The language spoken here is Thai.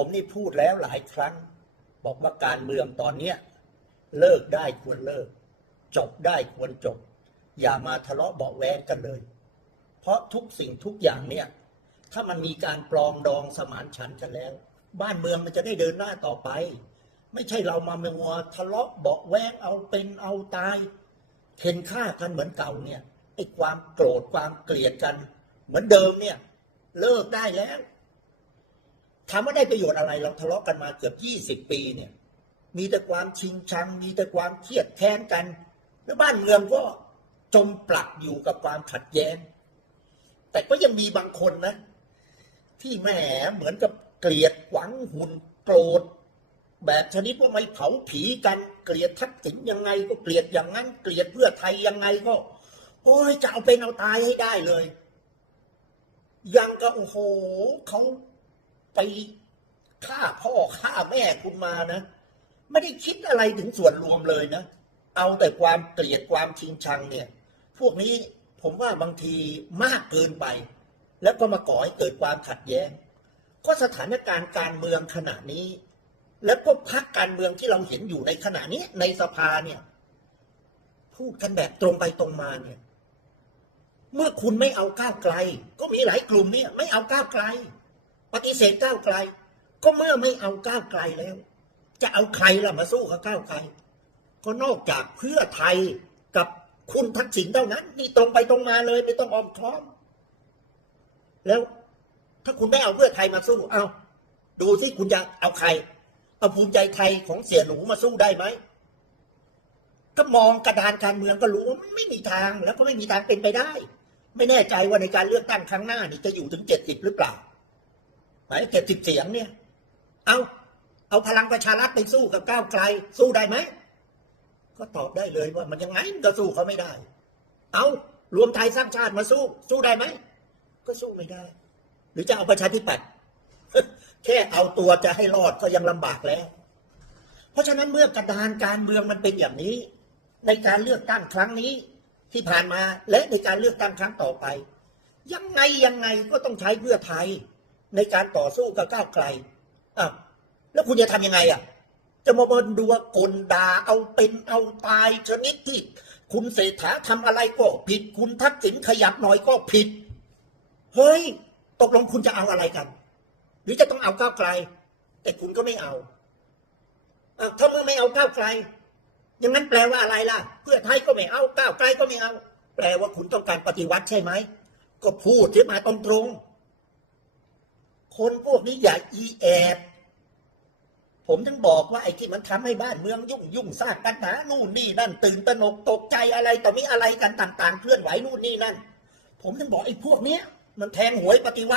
ผมนี่พูดแล้วหลายครั้ง บอกว่าการเมืองตอนเนี้ยเลิกได้ควรเลิก จบได้ควรจบ อย่ามาทะเลาะเบาแวงกันเลย เพราะทุกสิ่งทุกอย่างเนี่ย ถ้ามันมีการปลองดองสมานฉันกันแล้ว บ้านเมืองมันจะได้เดินหน้าต่อไป ไม่ใช่เรามาเมงัวทะเลาะเบาแวงเอาเป็นเอาตายเห็นฆ่ากันเหมือนเก่าเนี่ยไอ้ความโกรธความเกลียดกัน เหมือนเดิมเนี่ย เลิกได้แล้ว ถามว่าได้ประโยชน์อะไรเราทะเลาะกันมาเกือบยี่สิบปีเนี่ย มีแต่ความชิงชัง มีแต่ความเครียดแค้นกัน แล้วบ้านเมืองก็จมปลักอยู่กับความขัดแย้ง แต่ก็ยังมีบางคนนะ ที่แหมเหมือนกับเกลียดหวังหุ่นโกรธแบบชนิดว่าไม่เผาผีกันเกลียดทักษิณยังไงก็เกลียดอย่างนั้น เกลียดเพื่อไทยยังไงก็ โอ้ยจะเอาเป็นเอาตายให้ได้เลย ยังก็โอ้โหเขา ไปฆ่าพ่อฆ่าแม่คุณมานะ ไม่ได้คิดอะไรถึงส่วนรวมเลยนะ เอาแต่ความเกลียดความชิงชังเนี่ย พวกนี้ผมว่าบางทีมากเกินไป แล้วก็มาก่อให้เกิดความขัดแย้ง ก็สถานการณ์การเมืองขณะนี้ แล้วก็พักการเมืองที่เราเห็นอยู่ในขณะนี้ในสภาเนี่ย พูดกันแบบตรงไปตรงมาเนี่ย เมื่อคุณไม่เอาก้าวไกล ก็มีหลายกลุ่มเนี่ย ไม่เอาก้าวไกล ปฏิเสธก้าวไกล ก็เมื่อไม่เอาก้าวไกลแล้ว จะเอาใครล่ะมาสู้กับก้าวไกล ก็นอกจากเพื่อไทยกับคุณทักษิณเท่านั้น นี่ตรงไปตรงมาเลยไม่ต้องออมค้อม แล้วถ้าคุณไม่เอาเพื่อไทยมาสู้เอาดูสิคุณจะเอาใคร เอาภูมิใจไทยของเสียหนูมาสู้ได้ไหมก็มองกระดานการเมืองก็รู้ว่ามันไม่มีทางแล้วก็ไม่มีทางเป็นไปได้ ไม่แน่ใจว่าในการเลือกตั้งครั้งหน้านี่จะอยู่ถึงเจ็ดสิบหรือเปล่า หมายเจ็ดสิบเสียงเนี่ย เอาเอาพลังประชารัฐไปสู้กับก้าวไกล สู้ได้ไหม ก็ตอบได้เลยว่ามันยังไงก็สู้เขาไม่ได้ เอารวมไทยสร้างชาติมาสู้ สู้ได้ไหม ก็สู้ไม่ได้ หรือจะเอาประชาธิปัตย์แค่เอาตัวจะให้รอดก็ยังลำบากแล้ว เพราะฉะนั้นเมื่อกระดานการเมืองมันเป็นอย่างนี้ ในการเลือกตั้งครั้งนี้ที่ผ่านมาและในการเลือกตั้งครั้งต่อไป ยังไงยังไงก็ต้องใช้เพื่อไทย ในการต่อสู้กับก้าวไกลอ้าวแล้วคุณจะทำยังไงอะ จะมาบนดูว่ากลด่าเอาเป็นเอาตายชนิดที่คุณเศรษฐาทำอะไรก็ผิด คุณทักษิณขยับหน่อยก็ผิด เฮ้ย ตกลงคุณจะเอาอะไรกัน หรือจะต้องเอาก้าวไกล แต่คุณก็ไม่เอาอ้าวถ้าเมื่อไม่เอาก้าวไกลอย่างนั้นแปลว่าอะไรล่ะ เพื่อไทยก็ไม่เอาก้าวไกลก็ไม่เอา แปลว่าคุณต้องการปฏิวัติใช่ไหม ก็พูดที่มาตรงๆ คนพวกนี้อย่าอีแอบผมถึงบอกว่าไอ้ที่มันทำให้บ้านเมืองยุ่งยุ่งสร้างปัญหานู่นนี่นั่น ตื่นตระหนกตกใจอะไรต่อมีอะไรกันต่าง ๆ เคลื่อนไหวนู่นนี่นั่น ผมถึงบอกไอ้พวกเนี้ย มันแทงหวยปฏิวัติ